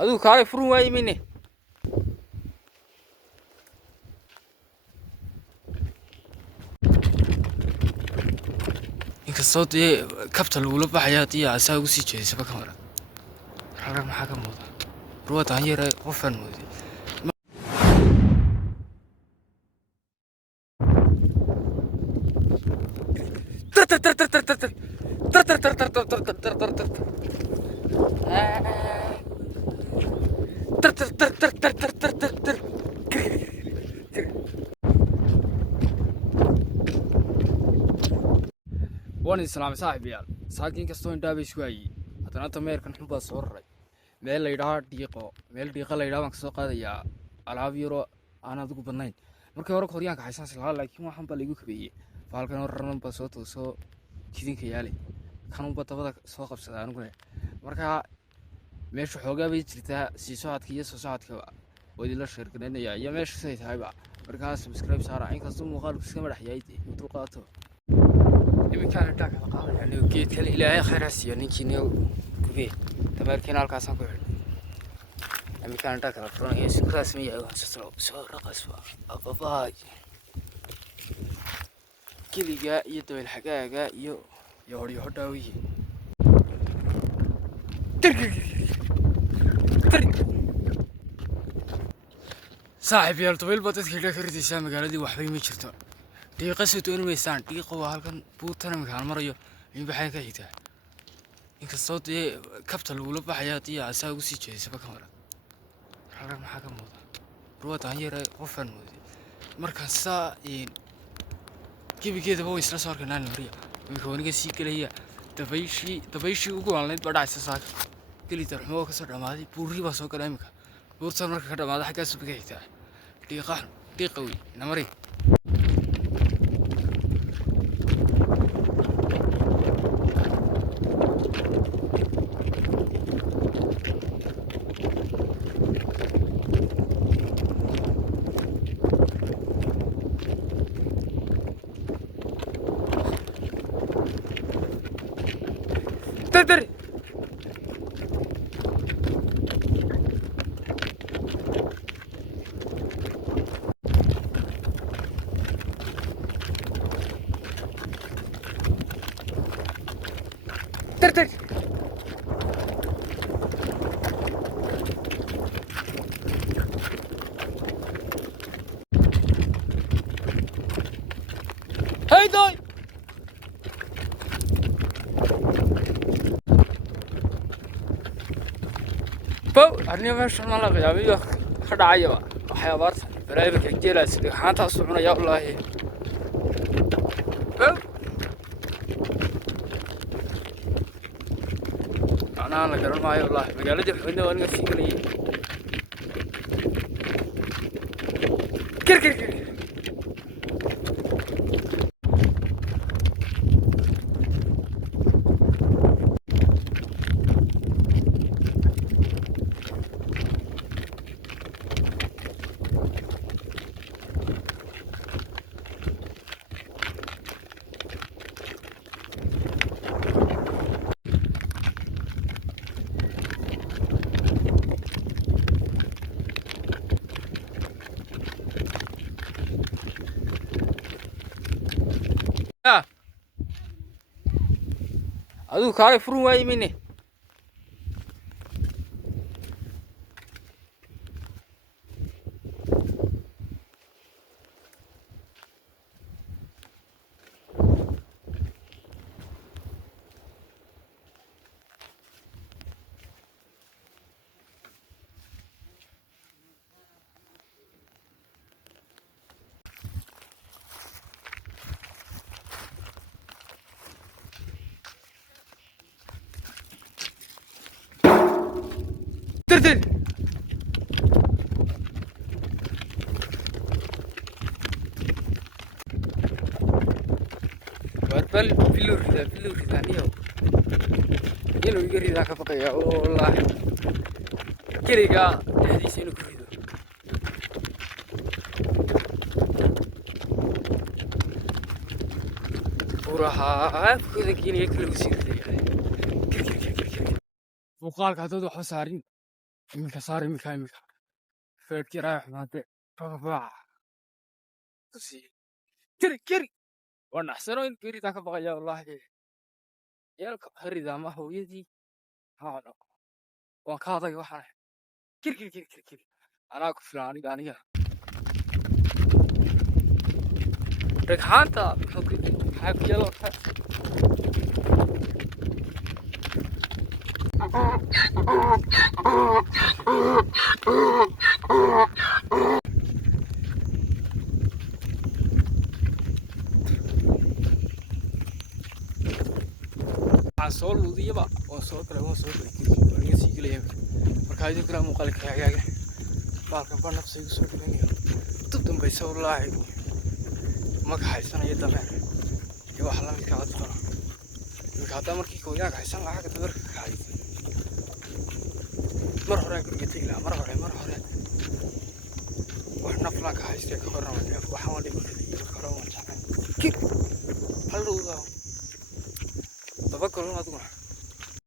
aduu kaalay furun waaye mine inkastoo dee kabta lagula baxaya haddii asaa ugu sii jeedisaba ka maran halkan maxaa ka muuqda ruwa daanyare qofaan mooday waan islaamay saaxiibayaal saakiin kastoo indhaaba isku hayay haddana dameerkan xun baa soo raray meel la yidhaha dhiiqa la yidhaha baan kasoo qaadayaa alaab yaroo aan adigu badnayn markii hore koryaanka xaysaansi lahaa laakiin waxan baa laigu kabeeyey baalkan hor raran baa soo toosoo jidinka yaalay kanunba dabada soo qabsada aniguna markaa meesha xoogaa bay jirtaa sii socodka iyo soo socodka waa idinla sheergaraynaya iyo meesha siday tahayba markaa subscribe saara inkastoo muuqaalku iska madax yahay dee u dulqaato iminkaan indhaa kala qaadaya anigo geedkan ilaahay khayr ha siiyo ninkiina gubee dameerkiina halkaasaan ku xidhnay iminkaan indhaa kala furanaya isku raasma yahay waan soo raqasba ababaay keligaa iyo dabeel xagaaga iyo horyaho dhaawiye saaxiib yaal dabeel baa dadka idhaa ka ridaysaa magaaladii waxbay ma jirto dhiiqa soo dooni maysaan dhiiqa waa halkan buurtana makaan marayo in baxay ka xigtaa inkastoo dee kabta lagula baxaya haddii asaa ugu sii jeedisaba ka maran halkan maxaa ka muuqda ruwa daanyare qofaan mooday markaan saa gebigeedaba way isla soo arkaynaan mariya iminka waniga sii gelaya dabayshii ugu waalnayd baa dhacaysa saaka geli darxumo oo kasoo dhammaaday buurrii baa soo gala iminka buurtan marka ka dhammaada xaggaasuba ka xigtaa dhiiqa wey namari تدري تدري هاي داي أنا ما شاء الله يا أبي خد عيبة حيوانات برايبك الجلاس اللي حانتها صعونا يا الله أنا قرر معي والله مقالة حوينا وأنا سيكلي كر aduu kaalay furun waaye mine تدري واربل فيلور ثانية يلو يجري ذاك بقية والله كريجا هذه سينو كريدو buraha afkooda keenaya kala wasiiraya muuqaalka haddaad waxba saarin iminka saar iminka feedhkii raaya xumaade bababaaca keri waa naxsano in keridaa ka baqaya wallaahi yeelka haridaa ma hooyadii haano waan ka adag waxaan keri anaa ku filan aniga dhagxaanta xaabiyada soo luudiyaba waan soo galay aniga sii gelaya markaa idinkuna muuqaalka hagaaga baalkan baa nafsiga soo gelinayo dib dambaysa wallaahi maka haysanayo dameer iyo wax la midka aad qoro iminka haddaa markii kooyaaga haysan lahaa xagga dameerka ka haysan mar hore guriga tegi lahaa mar hore wax naflaan ka haystay ka horramaya waxaan waa dhigo marka hore waan jeclay hal dhowdaa daba golon aduguna